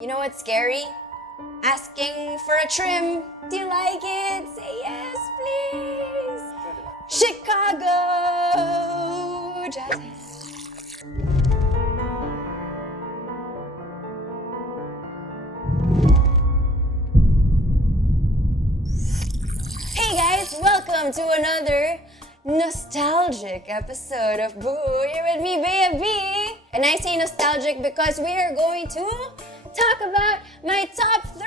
You know what's scary? Asking for a trim. Do you like it? Say yes, please. Chicago! Just... Hey guys, welcome to another nostalgic episode of Boo. You're with me, baby. And I say nostalgic because we are going to talk about my top 3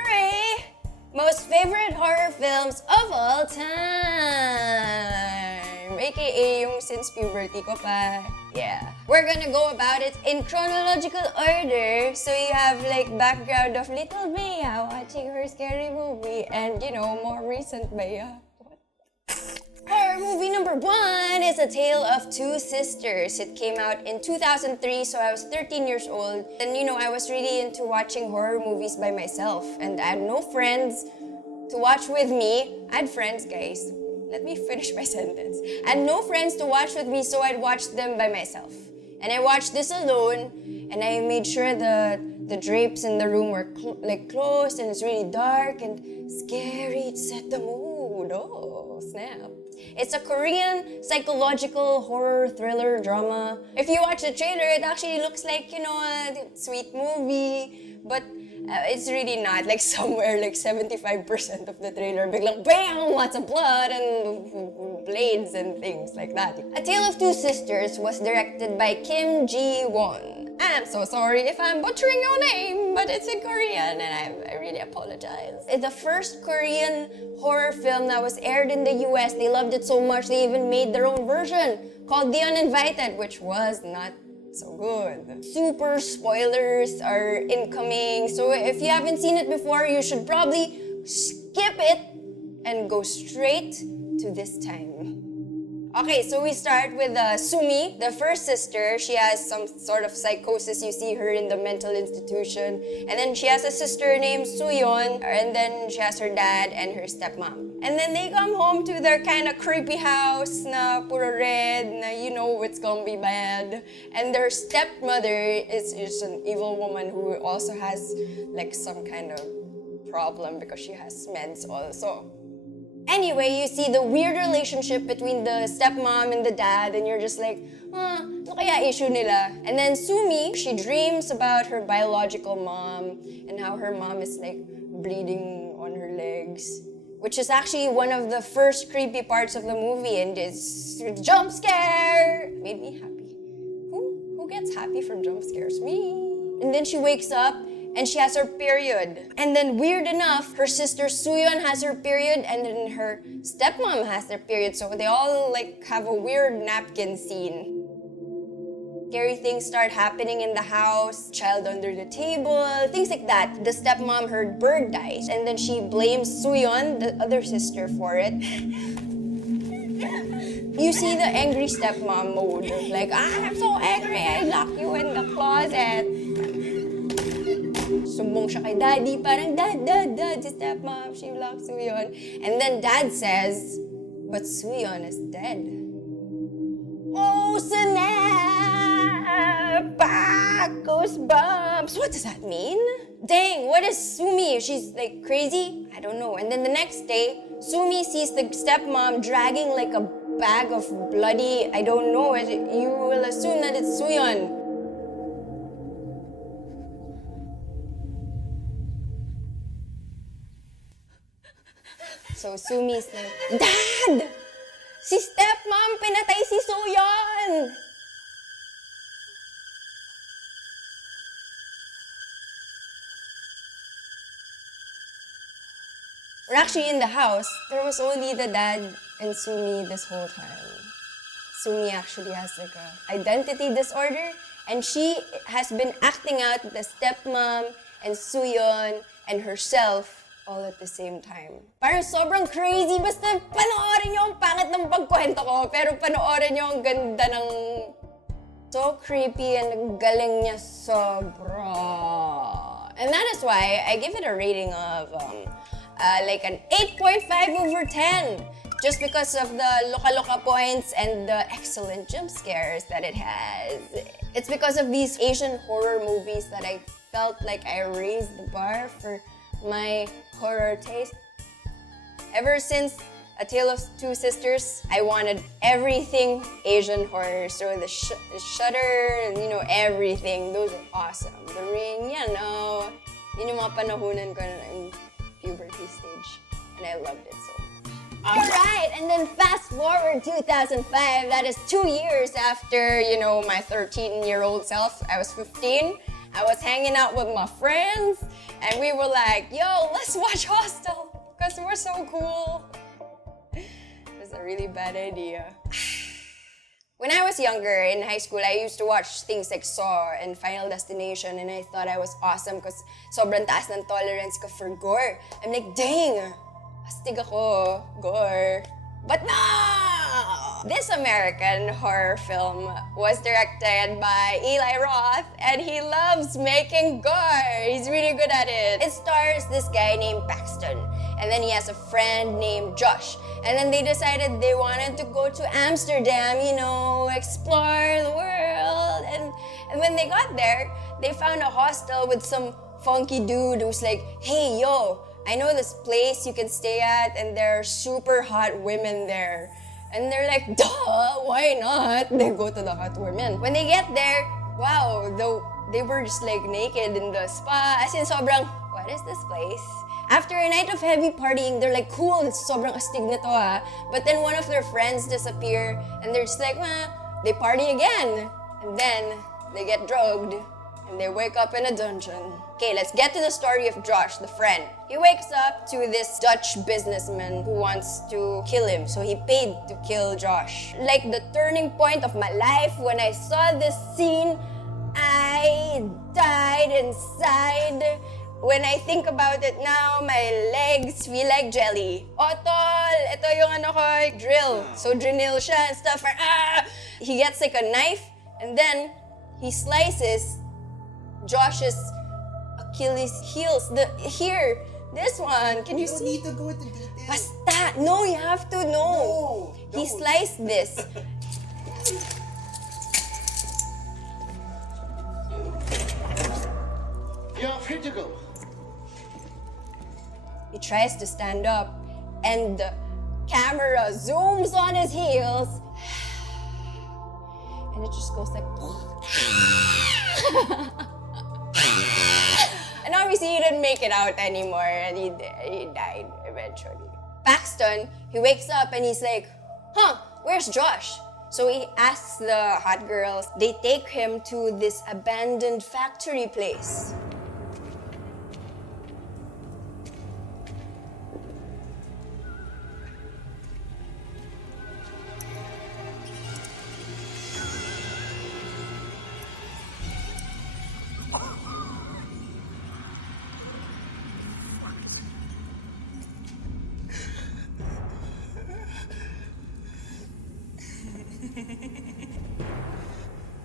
most favorite horror films of all time. AKA yung since puberty ko pa. Yeah. We're gonna go about it in chronological order. So you have like background of little Bea watching her scary movie and more recent Bea. Horror movie number 1 is A Tale of Two Sisters. It came out in 2003, so I was 13 years old. And I was really into watching horror movies by myself. And I had no friends to watch with me. I had friends, guys. Let me finish my sentence. I had no friends to watch with me, so I'd watch them by myself. And I watched this alone, and I made sure the drapes in the room were closed, and it's really dark and scary. It set the mood. Oh, snap. It's a Korean psychological horror thriller drama. If you watch the trailer, it actually looks like, a sweet movie. But it's really not. Like somewhere, 75% of the trailer, biglang bam! Lots of blood and blades and things like that. A Tale of Two Sisters was directed by Kim Ji-won. I'm so sorry if I'm butchering your name, but it's in Korean and I really apologize. It's the first Korean horror film that was aired in the US. They loved it so much, they even made their own version called The Uninvited, which was not so good. Super spoilers are incoming, so if you haven't seen it before, you should probably skip it and go straight to this time. Okay, so we start with Sumi, the first sister. She has some sort of psychosis. You see her in the mental institution. And then she has a sister named Suyeon. And then she has her dad and her stepmom. And then they come home to their kind of creepy house na puro red, na it's gonna be bad. And their stepmother is an evil woman who also has some kind of problem because she has meds also. Anyway, you see the weird relationship between the stepmom and the dad, and you're just like, ano kaya issue nila? And then Sumi, she dreams about her biological mom and how her mom is bleeding on her legs, which is actually one of the first creepy parts of the movie, and it's jump scare. Made me happy. Who gets happy from jump scares? Me. And then she wakes up and she has her period. And then weird enough, her sister Suyeon has her period and then her stepmom has their period. So they all have a weird napkin scene. Scary things start happening in the house, child under the table, things like that. The stepmom, her bird dies, and then she blames Suyeon, the other sister, for it. You see the angry stepmom mode. I'm so angry, I lock you in the closet. Sumbong siya kay daddy, parang dad, si stepmom, she locks Suyeon. And then dad says, but Suyeon is dead. Oh, snap! Goosebumps! What does that mean? Dang, what is Sumi? She's crazy? I don't know. And then the next day, Sumi sees the stepmom dragging a bag of bloody, I don't know, you will assume that it's Suyeon. So Sumi's Dad! Si stepmom pinatay si Suyeon! We're actually in the house. There was only the dad and Sumi this whole time. Sumi actually has a identity disorder, and she has been acting out the stepmom and Suyeon and herself all at the same time. Parang sobrang crazy. Basta panoorin niyo ang pangit ng pagkwento ko, pero panoorin niyo ang ganda ng... So creepy and ang galing niya sobra. And that is why I give it a rating of an 8.5 over 10. Just because of the loka-loka points and the excellent jump scares that it has. It's because of these Asian horror movies that I felt like I raised the bar for my horror taste. Ever since A Tale of Two Sisters, I wanted everything Asian horror. So the Shudder, and everything. Those were awesome. The Ring, yun yung mga panahunan ko in puberty stage. And I loved it so much. Alright, and then fast forward 2005, that is 2 years after, my 13-year-old self. I was 15. I was hanging out with my friends, and we were like, yo, let's watch Hostel, because we're so cool. It was a really bad idea. When I was younger, in high school, I used to watch things like Saw and Final Destination, and I thought I was awesome because sobrang taas ng tolerance ko for gore. I'm like, dang, astig ako, gore. But no! This American horror film was directed by Eli Roth, and he loves making gore. He's really good at it. It stars this guy named Paxton, and then he has a friend named Josh. And then they decided they wanted to go to Amsterdam, explore the world. And when they got there, they found a hostel with some funky dude who's like, hey, yo, I know this place you can stay at, and there are super hot women there. And they're like, duh, why not? They go to the hot women. When they get there, wow, they were just like naked in the spa. As in, sobrang, what is this place? After a night of heavy partying, they're like, cool, it's sobrang astig na to ha. But then one of their friends disappear, and they're just like, they party again. And then they get drugged, and they wake up in a dungeon. Okay, let's get to the story of Josh, the friend. He wakes up to this Dutch businessman who wants to kill him, so he paid to kill Josh. Like the turning point of my life, when I saw this scene, I died inside. When I think about it now, my legs feel like jelly. Oh, tol, ito yung drill. So drill siya and stuff. He gets like a knife, and then he slices Josh's Achilles heels. This one. Can you see? You don't need to go into detail. Basta. No, you have to know. No, He don't. sliced this. You're free to go. He tries to stand up, and the camera zooms on his heels, and it just goes like. And obviously he didn't make it out anymore, and he died eventually. Paxton, he wakes up and he's like, where's Josh? So he asks the hot girls. They take him to this abandoned factory place.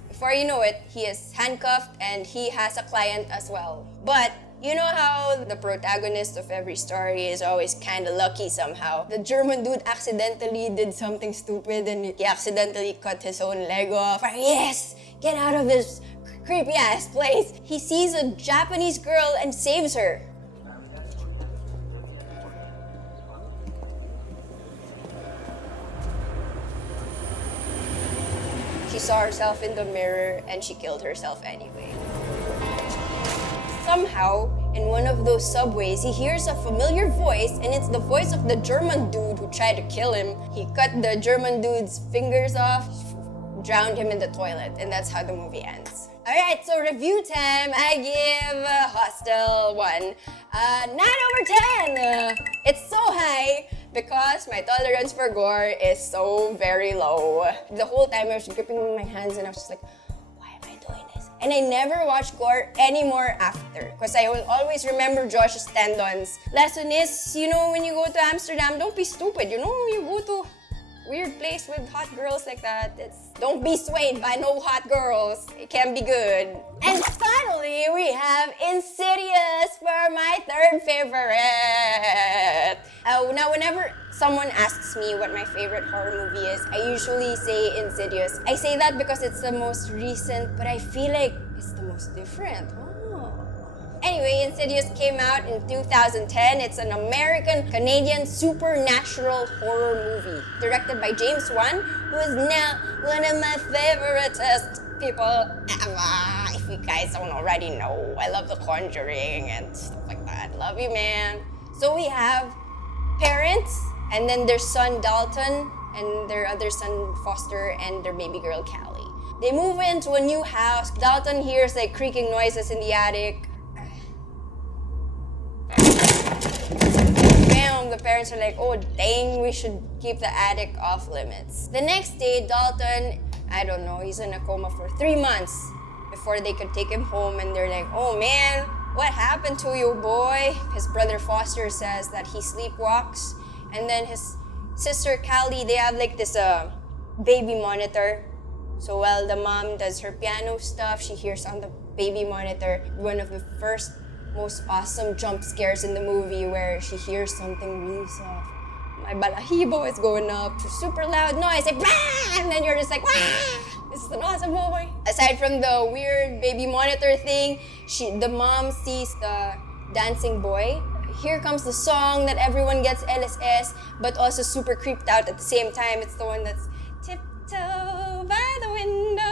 Before you know it, he is handcuffed and he has a client as well. But you know how the protagonist of every story is always kind of lucky somehow? The German dude accidentally did something stupid and he accidentally cut his own leg off. Yes! Get out of this creepy ass place! He sees a Japanese girl and saves her. She saw herself in the mirror and she killed herself anyway. Somehow, in one of those subways, he hears a familiar voice, and it's the voice of the German dude who tried to kill him. He cut the German dude's fingers off, drowned him in the toilet, and that's how the movie ends. Alright, so review time. I give Hostel 1. 9 over 10. It's so high because my tolerance for gore is so very low. The whole time I was gripping my hands and I was just like, why am I doing this? And I never watch gore anymore after because I will always remember Josh's tendons. Lesson is, when you go to Amsterdam, don't be stupid. You go to weird place with hot girls like that. Don't be swayed by no hot girls. It can be good. And finally, we have Insidious for my third favorite. Now, whenever someone asks me what my favorite horror movie is, I usually say Insidious. I say that because it's the most recent, but I feel like it's the most different. Anyway, Insidious came out in 2010. It's an American-Canadian supernatural horror movie directed by James Wan, who is now one of my favoriteest people ever. If you guys don't already know, I love The Conjuring and stuff like that. Love you, man. So we have parents, and then their son Dalton, and their other son Foster, and their baby girl Callie. They move into a new house. Dalton hears like creaking noises in the attic. Bam! The parents are like, oh dang, we should keep the attic off limits. The next day, Dalton, I don't know, he's in a coma for 3 months before they could take him home, and they're like, oh man, what happened to you, boy? His brother Foster says that he sleepwalks, and then his sister Callie, they have like this baby monitor. So while the mom does her piano stuff, she hears on the baby monitor one of the first most awesome jump scares in the movie where she hears something really soft. My balahibo is going up to super loud noise, like, bah! And then you're just like, wah! This is an awesome movie. Aside from the weird baby monitor thing, the mom sees the dancing boy. Here comes the song that everyone gets LSS, but also super creeped out at the same time. It's the one that's tiptoe by the window.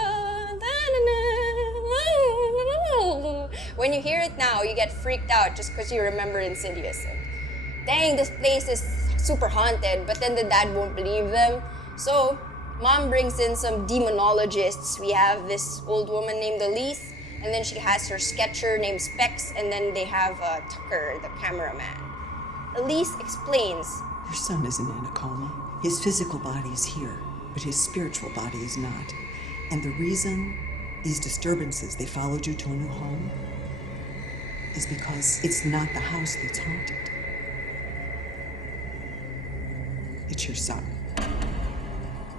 When you hear it now, you get freaked out just because you remember Insidious. Dang, this place is super haunted, but then the dad won't believe them. So, mom brings in some demonologists. We have this old woman named Elise, and then she has her sketcher named Specs, and then they have Tucker, the cameraman. Elise explains. Your son isn't in a coma. His physical body is here, but his spiritual body is not. And the reason these disturbances, they followed you to a new home, is because it's not the house that's haunted. It's your son.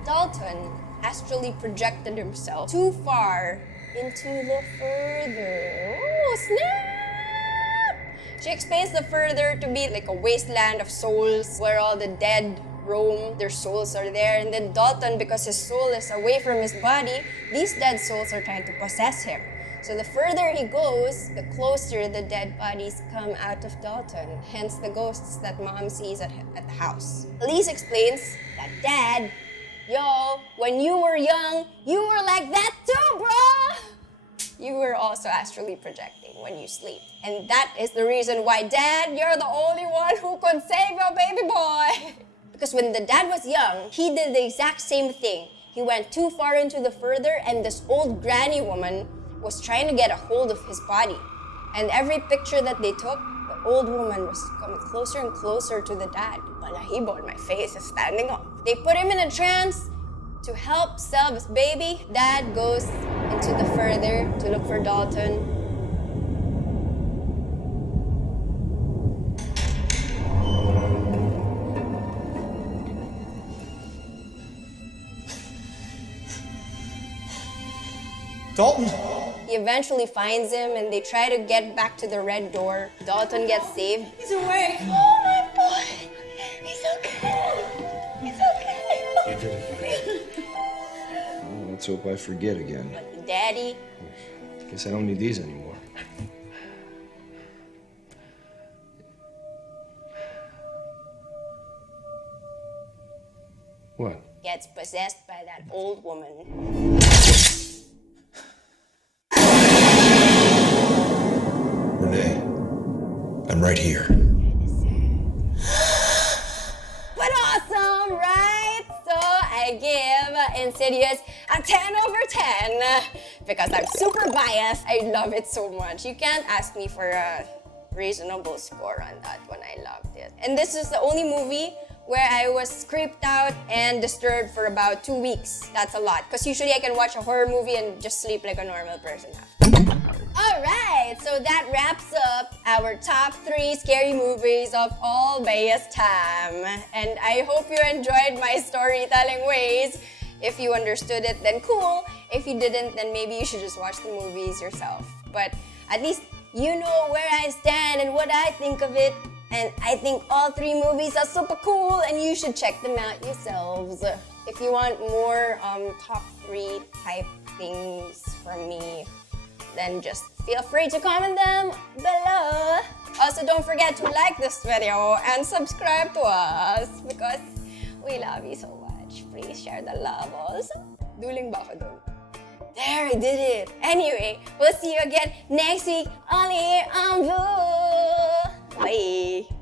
Dalton astrally projected himself too far into the further. Oh, snap! She explains the further to be like a wasteland of souls where all the dead roam, their souls are there. And then Dalton, because his soul is away from his body, these dead souls are trying to possess him. So the further he goes, the closer the dead bodies come out of Dalton, hence the ghosts that mom sees at the house. Elise explains that dad, yo, when you were young, you were like that too, bro! You were also astrally projecting when you sleep. And that is the reason why, Dad, you're the only one who could save your baby boy. Because when the dad was young, he did the exact same thing. He went too far into the further, and this old granny woman was trying to get a hold of his body. And every picture that they took, the old woman was coming closer and closer to the dad. Balahibo on my face is standing up. They put him in a trance to help save his baby. Dad goes into the further to look for Dalton. Dalton! He eventually finds him, and they try to get back to the red door. Dalton gets saved. He's awake. Oh, my boy. He's okay. He's okay. You did it. Well, let's hope I forget again. Daddy, Guess I don't need these anymore. What? gets possessed by that old woman. Renee, I'm right here. But awesome, right? So I give Insidious a 10 over 10 because I'm super biased. I love it so much. You can't ask me for a reasonable score on that one. I loved it. And this is the only movie where I was creeped out and disturbed for about 2 weeks. That's a lot, because usually I can watch a horror movie and just sleep like a normal person after. Alright, so that wraps up our top 3 scary movies of all Bayes time. And I hope you enjoyed my storytelling ways. If you understood it, then cool. If you didn't, then maybe you should just watch the movies yourself. But at least you know where I stand and what I think of it. And I think all 3 movies are super cool and you should check them out yourselves. If you want more top 3 type things from me, then just feel free to comment them below. Also, don't forget to like this video and subscribe to us because we love you so much. Please share the love also. Duling ba ako dun? There, I did it. Anyway, we'll see you again next week only on Boo. Bye.